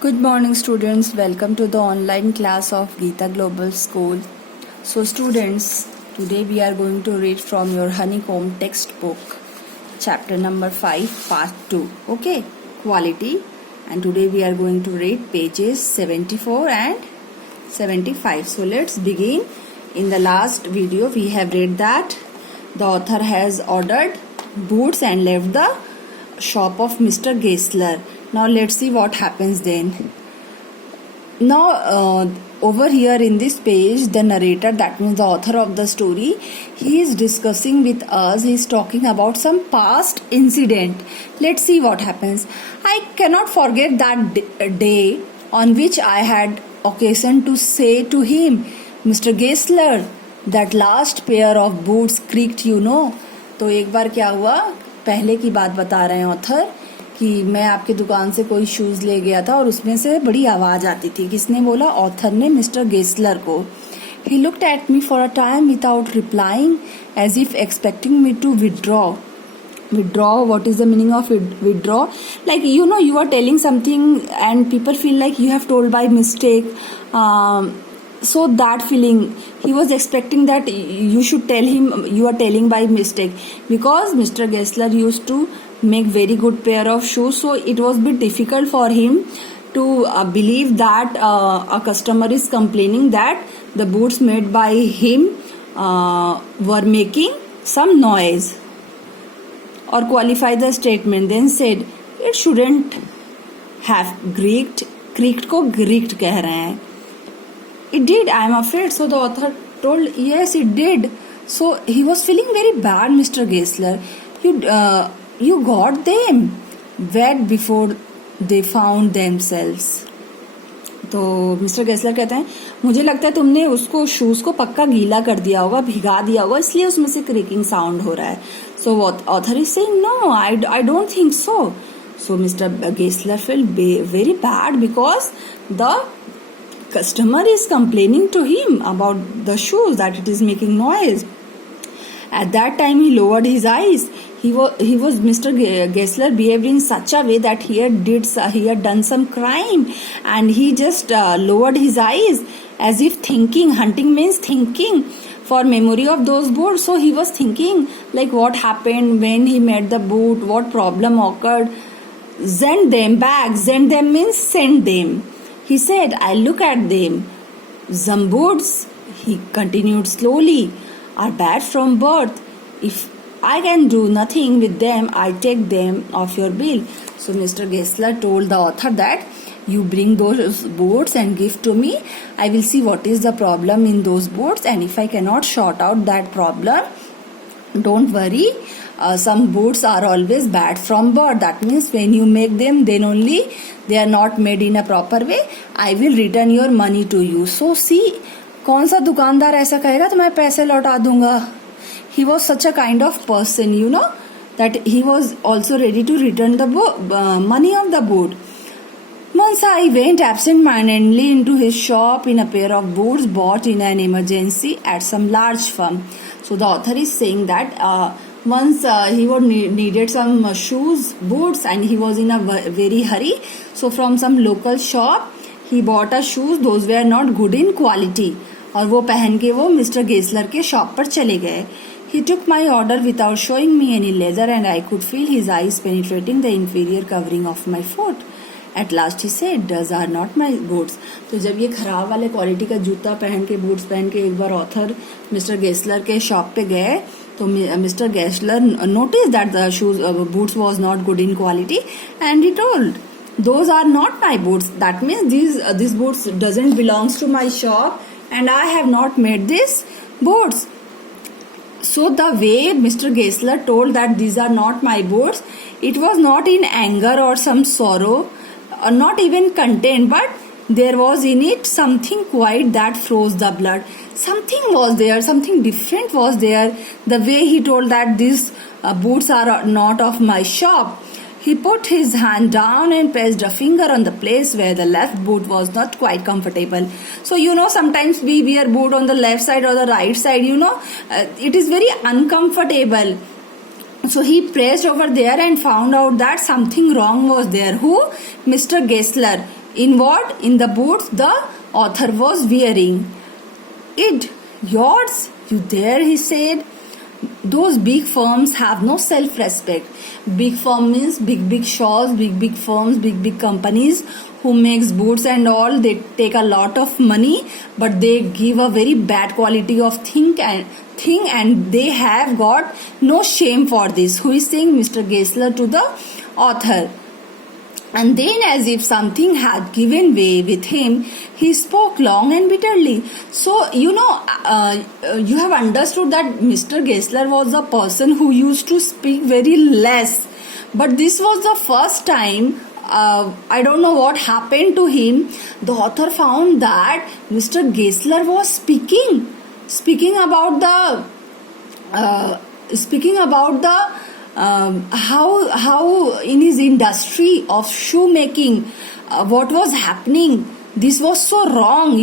Good morning, students. Welcome to the online class of Geeta Global School. So, students, today we are going to read from your Honeycomb textbook, chapter number 5, part 2. Okay, quality. And today we are going to read pages 74 and 75. So, let's begin. In the last video, we have read that the author has ordered boots and left the shop of Mr. Gessler. Now let's see what happens then. Now over here in this page, the narrator, that means the author of the story, he is discussing with us, he is talking about some past incident. Let's see what happens. I cannot forget that day on which I had occasion to say to him, Mr. Gessler, that last pair of boots creaked, you know. तो एक बार क्या हुआ, पहले की बात बता रहे हैं ऑथर कि मैं आपकी दुकान से कोई शूज ले गया था और उसमें से बड़ी आवाज आती थी. किसने बोला? ऑथर ने मिस्टर गेस्लर को. He looked at me for a time without replying as if expecting me to withdraw. What is the meaning of withdraw? Like, you know, you are telling something and people feel like you have told by mistake. So that feeling, he was expecting that you should tell him you are telling by mistake, because Mr. Gessler used to make very good pair of shoes, so it was a bit difficult for him to believe that a customer is complaining that the boots made by him were making some noise, or qualify the statement, then said it shouldn't have creaked को creaked कह रहे हैं. It did, I am afraid. So the author told, yes, it did. So he was feeling very bad, Mr. Gessler. You got them wet before they found themselves. तो mister Gessler कहते हैं, मुझे लगता है तुमने उसको शूज को पक्का गीला कर दिया होगा, भिगा दिया होगा, इसलिए उसमें से क्रेकिंग साउंड हो रहा है. So author is saying, no, I don't think so. So mister Gessler felt very bad because the customer is complaining to him about the shoes, that it is making noise. At that time he lowered his eyes. He was Mr. Gessler behaved in such a way that he had done some crime, and he just lowered his eyes as if thinking. Hunting means thinking for memory of those boots. So he was thinking like what happened when he made the boot, what problem occurred. Send them back. Send them means send them. He said, I look at them. Some boots, he continued slowly, are bad from birth. If I can do nothing with them, I take them off your bill. So Mr. Gessler told the author that you bring those boots and give to me. I will see what is the problem in those boots, and if I cannot sort out that problem, don't worry. Some boots are always bad from birth. That means when you make them, then only they are not made in a proper way. I will return your money to you. So see, कौन सा दुकानदार ऐसा कहेगा तो मैं पैसे लौटा दूंगा. He was such a kind of person, you know, that he was also ready to return the money of the boot. Once I went absent-mindedly into his shop in a pair of boots bought in an emergency at some large firm. So the author is saying that once he needed some shoes, boots, and he was in a very hurry. So from some local shop, he bought a shoes. Those were not good in quality. और वो पहन के वो mister Gessler के shop पर चले गए. He took my order without showing me any leather, and I could feel his eyes penetrating the inferior covering of my foot. At last he said, "Those are not my boots." तो जब ये खराब वाले quality का जूता पहन के, boots पहन के एक बार ऑथर मिस्टर गेस्लर के शॉप पे गए, तो mister Gessler noticed that the shoes boots was not good in quality, and he told, "Those are not my boots. That means these boots doesn't belongs to my shop, and I have not made these boots." So the way Mr. Gessler told that these are not my boots, it was not in anger or some sorrow, or not even content, but there was in it something quite that froze the blood. Something was there, something different was there. The way he told that these boots are not of my shop. He put his hand down and pressed a finger on the place where the left boot was not quite comfortable. So, you know, sometimes we wear boot on the left side or the right side, you know, it is very uncomfortable. So he pressed over there and found out that something wrong was there. Who? Mr. Gessler. In what? In the boots the author was wearing. Id, yours? You there? He said. Those big firms have no self-respect. Big firm means big shops, big firms, big companies who makes boots and all. They take a lot of money, but they give a very bad quality of thing, and they have got no shame for this. Who is saying? Mr. Geisler to the author. And then, as if something had given way with him, he spoke long and bitterly. So, you have understood that Mr. Geisler was a person who used to speak very less. But this was the first time, I don't know what happened to him. The author found that Mr. Geisler was speaking about the how in his industry of shoemaking, what was happening. This was so wrong,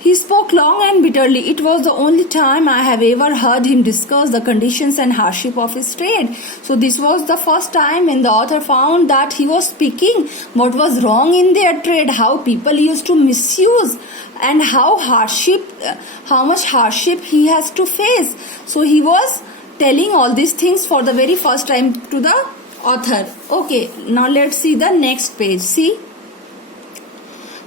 He spoke long and bitterly. It was the only time I have ever heard him discuss the conditions and hardship of his trade. So this was the first time when the author found that he was speaking what was wrong in their trade, how people used to misuse, and how much hardship he has to face. So he was telling all these things for the very first time to the author. Okay, now let's see the next page. See,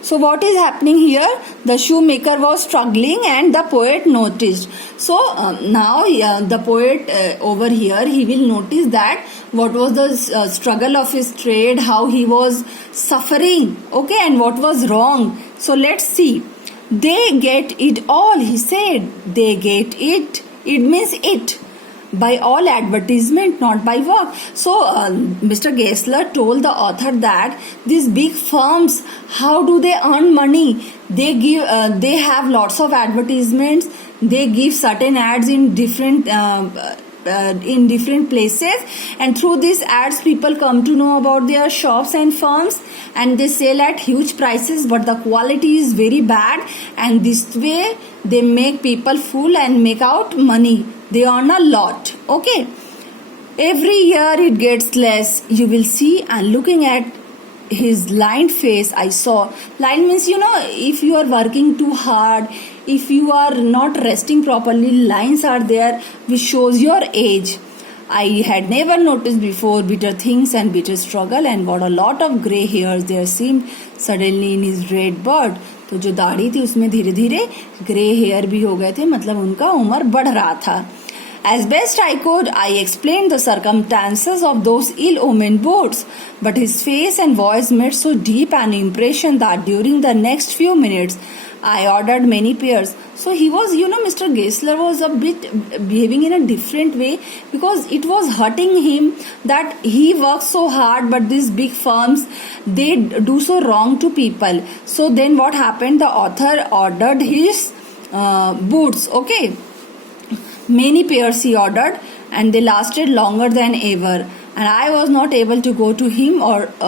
so what is happening here? The shoemaker was struggling and the poet noticed. So now the poet over here, he will notice that what was the struggle of his trade, how he was suffering, okay, and what was wrong. So let's see. They get it all, he said. They get it. It means it. By all advertisement, not by work. So Mr. Geisler told the author that these big firms, how do they earn money? They have lots of advertisements. They give certain ads in different places, and through these ads people come to know about their shops and firms, and they sell at huge prices, but the quality is very bad, and this way they make people fool and make out money. They earn a lot. Okay, every year it gets less, you will see. And looking at his lined face, I saw. Line means, if you are working too hard, if you are not resting properly, lines are there which shows your age. I had never noticed before bitter things and bitter struggle, and what a lot of grey hairs there seemed suddenly in his red beard. तो जो दाढ़ी थी उसमें धीरे धीरे grey hair भी हो गए थे, मतलब उनका उम्र बढ़ रहा था. As best I could, I explained the circumstances of those ill-omened boots, but his face and voice made so deep an impression that during the next few minutes, I ordered many pairs. So he was, Mr. Geisler was a bit behaving in a different way, because it was hurting him that he works so hard, but these big firms, they do so wrong to people. So then what happened? The author ordered his boots, okay. Many pairs he ordered, and they lasted longer than ever. And I was not able to go to him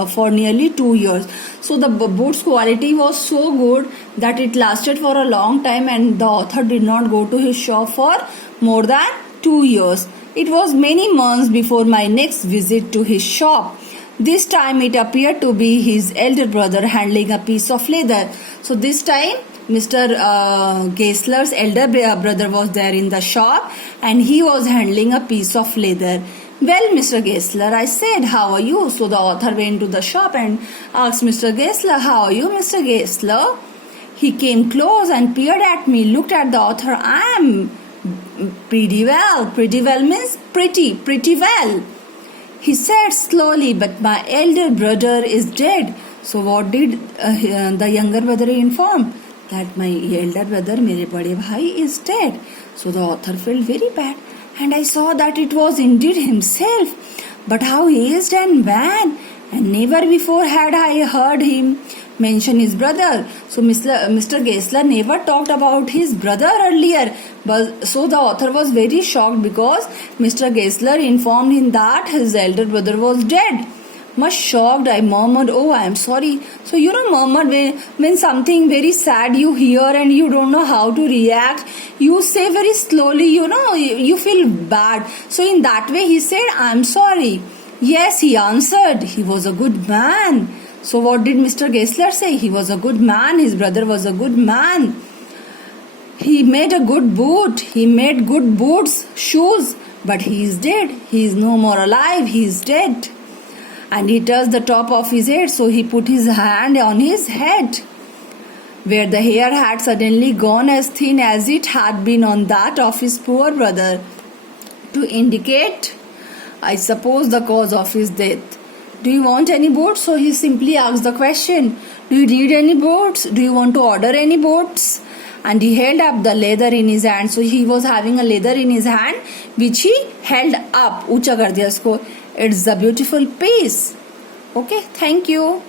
for nearly 2 years. So the boots quality was so good that it lasted for a long time, and the author did not go to his shop for more than 2 years. It was many months before my next visit to his shop. This time it appeared to be his elder brother handling a piece of leather. So this time Mr. Geisler's elder brother was there in the shop, and he was handling a piece of leather. Well, Mr. Geisler, I said, how are you? So the author went to the shop and asked Mr. Geisler, how are you, Mr. Geisler? He came close and peered at me, looked at the author. I am pretty well. Pretty well means pretty well. He said slowly, but my elder brother is dead. So what did the younger brother inform? That my elder brother, mere bade bhai, is dead. So the author felt very bad, and I saw that it was indeed himself, but how aged and wan, and never before had I heard him mention his brother. So Mr. Geisler never talked about his brother earlier, but so the author was very shocked because Mr. Geisler informed him that his elder brother was dead. Much shocked, I murmured, oh, I am sorry. So, murmured when something very sad you hear and you don't know how to react, you say very slowly, you feel bad. So, in that way, he said, I am sorry. Yes, he answered, he was a good man. So what did Mr. Gessler say? He was a good man. His brother was a good man. He made a good boot. He made good boots, shoes. But he is dead. He is no more alive. He is dead. And he touched the top of his head. So he put his hand on his head, where the hair had suddenly gone as thin as it had been on that of his poor brother, to indicate, I suppose, the cause of his death. Do you want any boats? So he simply asked the question, do you need any boats? Do you want to order any boats? And he held up the leather in his hand. So he was having a leather in his hand, which he held up. ऊंचा कर दिया उसको. It's a beautiful piece. Okay, thank you.